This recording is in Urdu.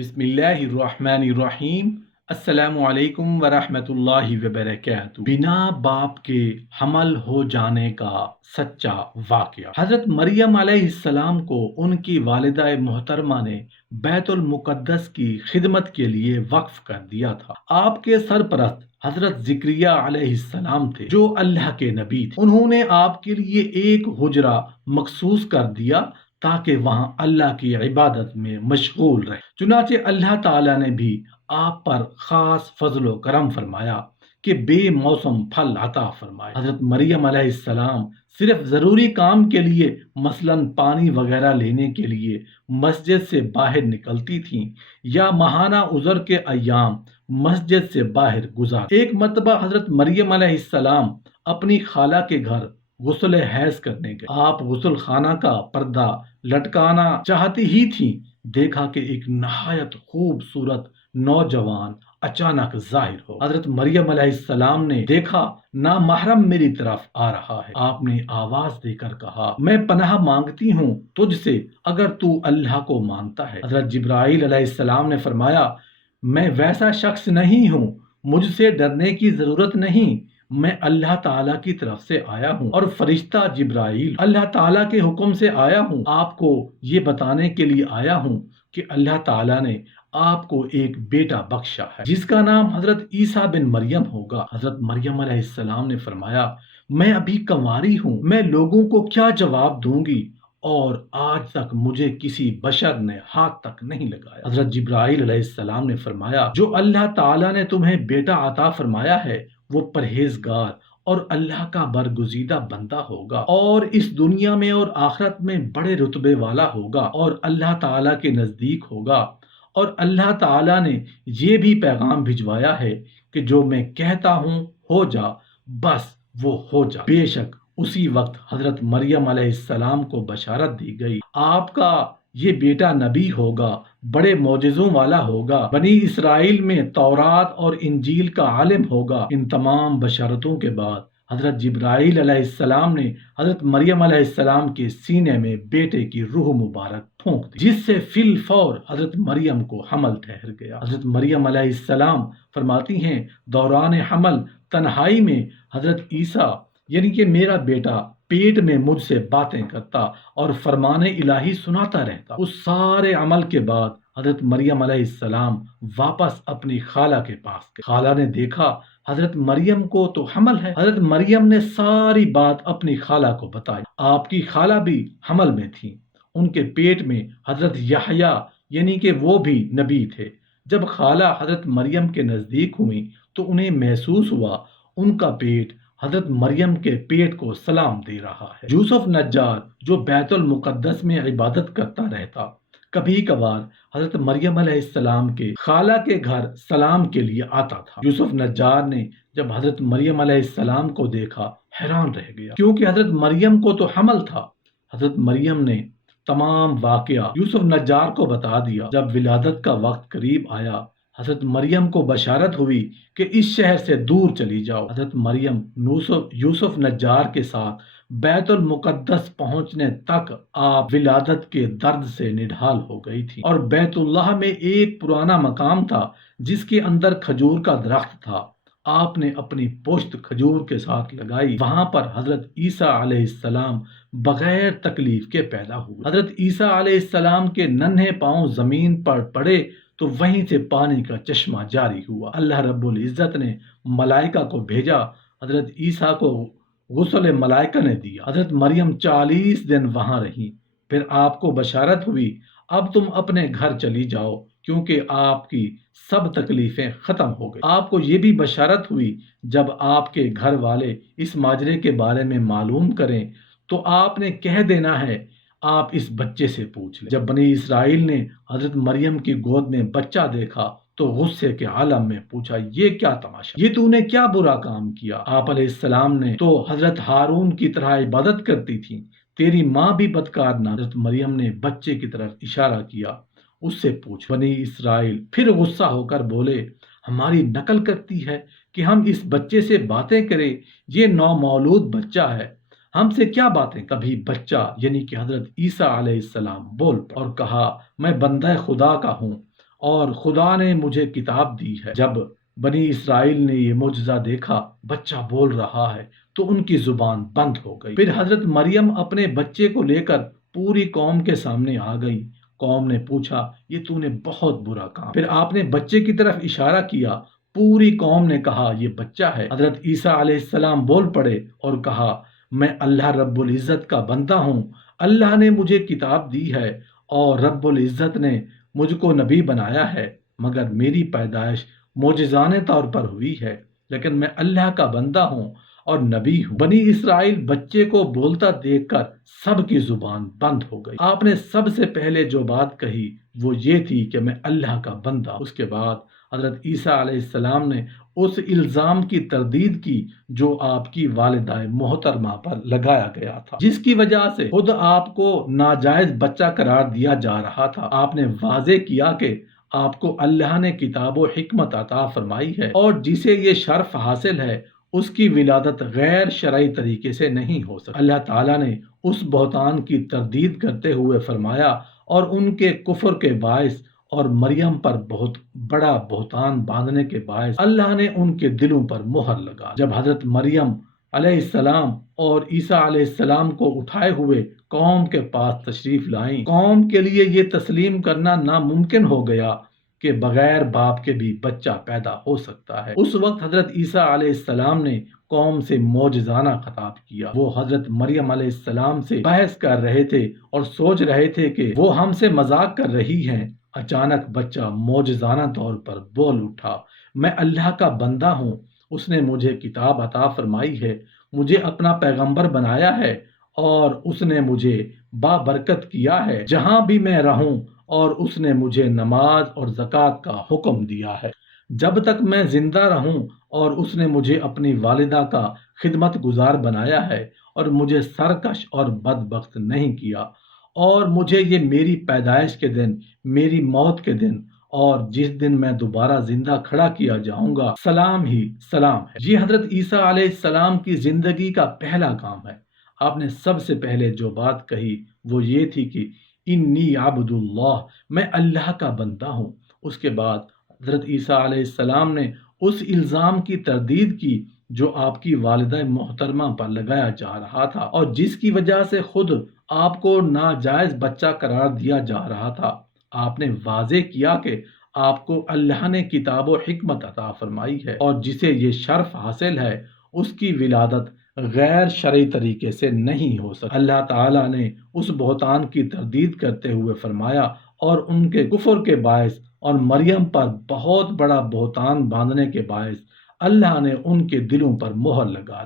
بسم اللہ الرحمن الرحیم۔ السلام علیکم ورحمۃ اللہ وبرکاتہ۔ بنا باپ کے حمل ہو جانے کا سچا واقعہ۔ حضرت مریم علیہ السلام کو ان کی والدہ محترمہ نے بیت المقدس کی خدمت کے لیے وقف کر دیا تھا۔ آپ کے سرپرست حضرت زکریہ علیہ السلام تھے جو اللہ کے نبی تھے۔ انہوں نے آپ کے لیے ایک حجرہ مخصوص کر دیا تاکہ وہاں اللہ کی عبادت میں مشغول رہے۔ چنانچہ اللہ تعالیٰ نے بھی آپ پر خاص فضل و کرم فرمایا کہ بے موسم پھل عطا فرمائے۔ حضرت مریم علیہ السلام صرف ضروری کام کے لیے مثلاً پانی وغیرہ لینے کے لیے مسجد سے باہر نکلتی تھیں یا ماہانہ عذر کے ایام مسجد سے باہر گزار۔ ایک مرتبہ حضرت مریم علیہ السلام اپنی خالہ کے گھر غسل حیض کرنے گئے۔ آپ غسل خانہ کا پردہ لٹکانا چاہتی ہی تھیں، دیکھا کہ ایک نہایت خوبصورت نوجوان اچانک ظاہر ہو۔ حضرت مریم علیہ السلام نے دیکھا نامحرم میری طرف آ رہا ہے۔ آپ نے آواز دے کر کہا، میں پناہ مانگتی ہوں تجھ سے اگر تو اللہ کو مانتا ہے۔ حضرت جبرائیل علیہ السلام نے فرمایا، میں ویسا شخص نہیں ہوں، مجھ سے ڈرنے کی ضرورت نہیں، میں اللہ تعالیٰ کی طرف سے آیا ہوں اور فرشتہ جبرائیل اللہ تعالیٰ کے حکم سے آیا ہوں۔ آپ کو یہ بتانے کے لیے آیا ہوں کہ اللہ تعالیٰ نے آپ کو ایک بیٹا بخشا ہے جس کا نام حضرت عیسیٰ بن مریم ہوگا۔ حضرت مریم علیہ السلام نے فرمایا، میں ابھی کنواری ہوں، میں لوگوں کو کیا جواب دوں گی اور آج تک مجھے کسی بشر نے ہاتھ تک نہیں لگایا۔ حضرت جبرائیل علیہ السلام نے فرمایا، جو اللہ تعالیٰ نے تمہیں بیٹا عطا فرمایا ہے وہ پرہیزگار اور اللہ کا برگزیدہ بندہ ہوگا اور اس دنیا میں اور آخرت میں بڑے رتبے والا ہوگا اور اللہ تعالیٰ کے نزدیک ہوگا۔ اور اللہ تعالیٰ نے یہ بھی پیغام بھجوایا ہے کہ جو میں کہتا ہوں ہو جا، بس وہ ہو جا۔ بے شک اسی وقت حضرت مریم علیہ السلام کو بشارت دی گئی، آپ کا یہ بیٹا نبی ہوگا، بڑے معجزوں والا ہوگا، بنی اسرائیل میں تورات اور انجیل کا عالم ہوگا۔ ان تمام بشارتوں کے بعد حضرت جبرائیل علیہ السلام نے حضرت مریم علیہ السلام کے سینے میں بیٹے کی روح مبارک پھونک دی، جس سے فی الفور حضرت مریم کو حمل ٹھہر گیا۔ حضرت مریم علیہ السلام فرماتی ہیں، دوران حمل تنہائی میں حضرت عیسیٰ یعنی کہ میرا بیٹا پیٹ میں مجھ سے باتیں کرتا اور فرمان الہی سناتا رہتا۔ اس سارے عمل کے بعد حضرت مریم علیہ السلام واپس اپنی خالہ کے پاس گئے۔ خالہ نے دیکھا حضرت مریم کو تو حمل ہے۔ حضرت مریم نے ساری بات اپنی خالہ کو بتائی۔ آپ کی خالہ بھی حمل میں تھی، ان کے پیٹ میں حضرت یحییٰ یعنی کہ وہ بھی نبی تھے۔ جب خالہ حضرت مریم کے نزدیک ہوئی تو انہیں محسوس ہوا ان کا پیٹ حضرت مریم کے پیٹ کو سلام دے رہا ہے۔ یوسف نجار جو بیت المقدس میں عبادت کرتا رہتا، کبھی کبھار حضرت مریم علیہ السلام کے خالہ کے گھر سلام کے لیے آتا تھا۔ یوسف نجار نے جب حضرت مریم علیہ السلام کو دیکھا حیران رہ گیا، کیونکہ حضرت مریم کو تو حمل تھا۔ حضرت مریم نے تمام واقعہ یوسف نجار کو بتا دیا۔ جب ولادت کا وقت قریب آیا، حضرت مریم کو بشارت ہوئی کہ اس شہر سے دور چلی جاؤ۔ حضرت مریم یوسف نجار کے ساتھ بیت المقدس پہنچنے تک آپ ولادت کے درد سے نڈھال ہو گئی تھی، اور بیت اللہ میں ایک پرانا مقام تھا جس کے اندر کھجور کا درخت تھا۔ آپ نے اپنی پشت کھجور کے ساتھ لگائی، وہاں پر حضرت عیسیٰ علیہ السلام بغیر تکلیف کے پیدا ہوئے۔ حضرت عیسیٰ علیہ السلام کے ننھے پاؤں زمین پر پڑے تو وہیں سے پانی کا چشمہ جاری ہوا۔ اللہ رب العزت نے ملائکہ کو بھیجا، حضرت عیسیٰ کو غسل ملائکہ نے دیا۔ حضرت مریم 40 دن وہاں رہی، پھر آپ کو بشارت ہوئی اب تم اپنے گھر چلی جاؤ کیونکہ آپ کی سب تکلیفیں ختم ہو گئی۔ آپ کو یہ بھی بشارت ہوئی جب آپ کے گھر والے اس ماجرے کے بارے میں معلوم کریں تو آپ نے کہہ دینا ہے آپ اس بچے سے پوچھ لیں۔ جب بنی اسرائیل نے حضرت مریم کی گود میں بچہ دیکھا تو غصے کے عالم میں پوچھا، یہ کیا تماشا، یہ تو نے کیا برا کام کیا؟ آپ علیہ السلام نے تو حضرت ہارون کی طرح عبادت کرتی تھی، تیری ماں بھی بدکار نہ۔ حضرت مریم نے بچے کی طرف اشارہ کیا، اس سے پوچھ۔ بنی اسرائیل پھر غصہ ہو کر بولے، ہماری نقل کرتی ہے کہ ہم اس بچے سے باتیں کریں، یہ نومولود بچہ ہے، ہم سے کیا باتیں؟ کبھی بچہ یعنی کہ حضرت عیسیٰ علیہ السلام بول پڑا اور کہا، میں بندہ خدا کا ہوں اور خدا نے مجھے کتاب دی ہے۔ جب بنی اسرائیل نے یہ معجزہ دیکھا، بچہ بول رہا ہے، تو ان کی زبان بند ہو گئی۔ پھر حضرت مریم اپنے بچے کو لے کر پوری قوم کے سامنے آ گئی۔ قوم نے پوچھا، یہ تو نے بہت برا کام۔ پھر آپ نے بچے کی طرف اشارہ کیا، پوری قوم نے کہا یہ بچہ ہے۔ حضرت عیسیٰ علیہ السلام بول پڑے اور کہا، میں اللہ رب العزت کا بندہ ہوں، اللہ نے مجھے کتاب دی ہے اور رب العزت نے مجھ کو نبی بنایا ہے، مگر میری پیدائش معجزانے طور پر ہوئی ہے، لیکن میں اللہ کا بندہ ہوں اور نبی ہوں۔ بنی اسرائیل بچے کو بولتا دیکھ کر سب کی زبان بند ہو گئی۔ آپ نے سب سے پہلے جو بات کہی وہ یہ تھی کہ میں اللہ کا بندہ۔ اس کے بعد حضرت عیسیٰ علیہ السلام نے اس الزام کی تردید کی جو آپ کی والدہ محترمہ پر لگایا گیا تھا، جس کی وجہ سے خود آپ کو ناجائز بچہ قرار دیا جا رہا تھا۔ آپ نے واضح کیا کہ آپ کو اللہ نے کتاب و حکمت عطا فرمائی ہے اور جسے یہ شرف حاصل ہے اس کی ولادت غیر شرعی طریقے سے نہیں ہو سکتی۔ اللہ تعالیٰ نے اس بہتان کی تردید کرتے ہوئے فرمایا، اور ان کے کفر کے باعث اور مریم پر بہت بڑا بہتان باندھنے کے باعث اللہ نے ان کے دلوں پر مہر لگا۔ جب حضرت مریم علیہ السلام اور عیسیٰ علیہ السلام کو اٹھائے ہوئے قوم کے پاس تشریف لائیں، قوم کے لیے یہ تسلیم کرنا ناممکن ہو گیا کہ بغیر باپ کے بھی بچہ پیدا ہو سکتا ہے۔ اس وقت حضرت عیسیٰ علیہ السلام نے قوم سے معجزانہ خطاب کیا۔ وہ حضرت مریم علیہ السلام سے بحث کر رہے تھے اور سوچ رہے تھے کہ وہ ہم سے مذاق کر رہی ہیں۔ اچانک بچہ معجزانہ طور پر بول اٹھا، میں اللہ کا بندہ ہوں، اس نے مجھے کتاب عطا فرمائی ہے، مجھے اپنا پیغمبر بنایا ہے اور اس نے مجھے بابرکت کیا ہے جہاں بھی میں رہوں، اور اس نے مجھے نماز اور زکوٰۃ کا حکم دیا ہے جب تک میں زندہ رہوں، اور اس نے مجھے اپنی والدہ کا خدمت گزار بنایا ہے اور مجھے سرکش اور بدبخت نہیں کیا، اور مجھے یہ میری پیدائش کے دن، میری موت کے دن اور جس دن میں دوبارہ زندہ کھڑا کیا جاؤں گا سلام ہی سلام ہے۔ یہ حضرت عیسیٰ علیہ السلام کی زندگی کا پہلا کام ہے۔ آپ نے سب سے پہلے جو بات کہی وہ یہ تھی کہ انی عبد اللہ، میں اللہ کا بندہ ہوں۔ اس کے بعد حضرت عیسیٰ علیہ السلام نے اس الزام کی تردید کی جو آپ کی والدہ محترمہ پر لگایا جا رہا تھا اور جس کی وجہ سے خود آپ کو ناجائز بچہ قرار دیا جا رہا تھا۔ آپ نے واضح کیا کہ آپ کو اللہ نے کتاب و حکمت عطا فرمائی ہے اور جسے یہ شرف حاصل ہے اس کی ولادت غیر شرعی طریقے سے نہیں ہو سکتی۔ اللہ تعالیٰ نے اس بہتان کی تردید کرتے ہوئے فرمایا، اور ان کے کفر کے باعث اور مریم پر بہت بڑا بہتان باندھنے کے باعث اللہ نے ان کے دلوں پر مہر لگا